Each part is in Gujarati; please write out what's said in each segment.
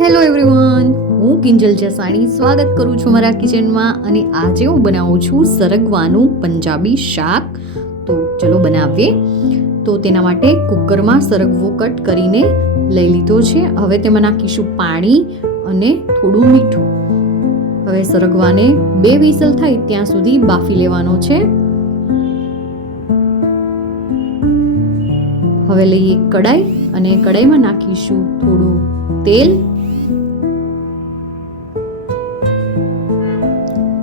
હેલો એવરીવન હું કિંજલ જસાણી સ્વાગત કરું છું મારા કિચનમાં અને આજે હું બનાવું છું સરગવાનું પંજાબી શાક. તો ચલો બનાવીએ. તો તેના માટે કુકરમાં સરગવો કટ કરીને લઈ લીધો છે. હવે તેમાં નાખીશું પાણી અને થોડું મીઠું. હવે સરગવાને બે વિસલ થાય ત્યાં સુધી બાફી લેવાનો છે. હવે લઈએ કડાઈ અને કડાઈમાં નાખીશું થોડું તેલ.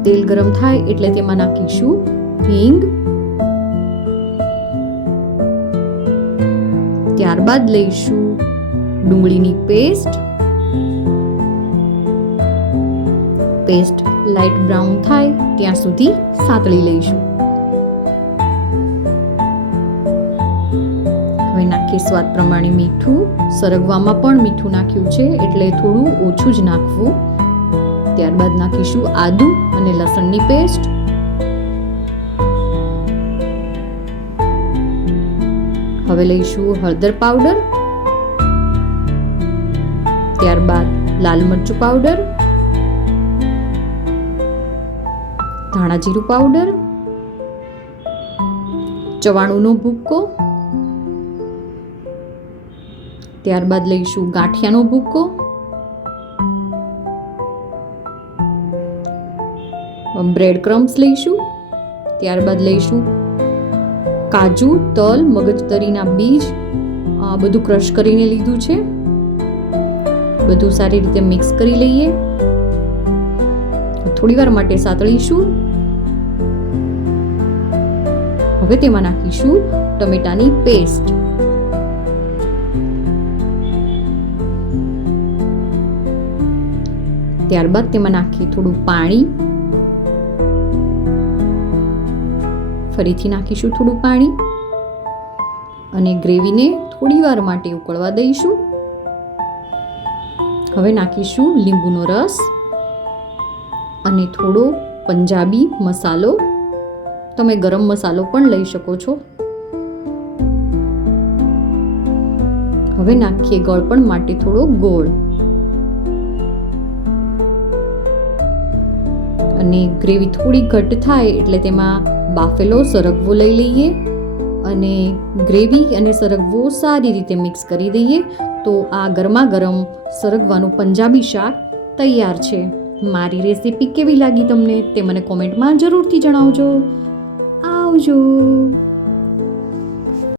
તેલ ગરમ થાય એટલે તેમાં નાખીશું હિંગ. ત્યારબાદ લઈશું ડુંગળીની પેસ્ટ. પેસ્ટ લાઇટ બ્રાઉન થાય ત્યાં સુધી સાતળી લઈશું. હવે નાખીએ સ્વાદ પ્રમાણે મીઠું. સરગવામાં પણ મીઠું નાખ્યું છે એટલે થોડું ઓછું જ નાખવું. ત્યારબાદ નાખીશું આદુ અને લસણની પેસ્ટ. હવે લઈશું હળદર પાવડર. ત્યારબાદ લાલ મરચું પાવડર. ધાણા જીરું પાવડર. ચવાણુંનો ભૂક્કો. ત્યારબાદ લઈશું ગાંઠિયાનો ભૂક્કો. બ્રેડ ક્રમ્સ લઈશું, ત્યારબાદ લઈશું કાજુ, તલ, મગજતરીના બીજ બધું ક્રશ કરીને લીધું છે. બધું સારી રીતે મિક્સ કરી લઈએ. થોડી વાર માટે સાતળીશું. હવે તેમાં નાખીશું ટમેટાની પેસ્ટ ત્યારબાદ તેમાં નાખી થોડું પાણી. ફરીથી નાખીશું થોડું પાણી અને ગ્રેવીને થોડી વાર માટે ઉકળવા દઈશું. હવે નાખીશું લીંબુનો રસ અને થોડો પંજાબી મસાલો. તમે ગરમ મસાલો પણ લઈ શકો છો. હવે નાખીએ ગળપણ માટે થોડો ગોળ. અને ગ્રેવી થોડી ઘટ થાય એટલે તેમાં બાફેલો સરગવો લઈ લઈએ અને ગ્રેવી અને સરગવો સારી રીતે મિક્સ કરી દઈએ તો આ ગરમા ગરમ સરગવાનું પંજાબી શાક તૈયાર છે. મારી રેસીપી કેવી લાગી તમને તે મને કોમેન્ટમાં જરૂરથી જણાવજો. આવજો.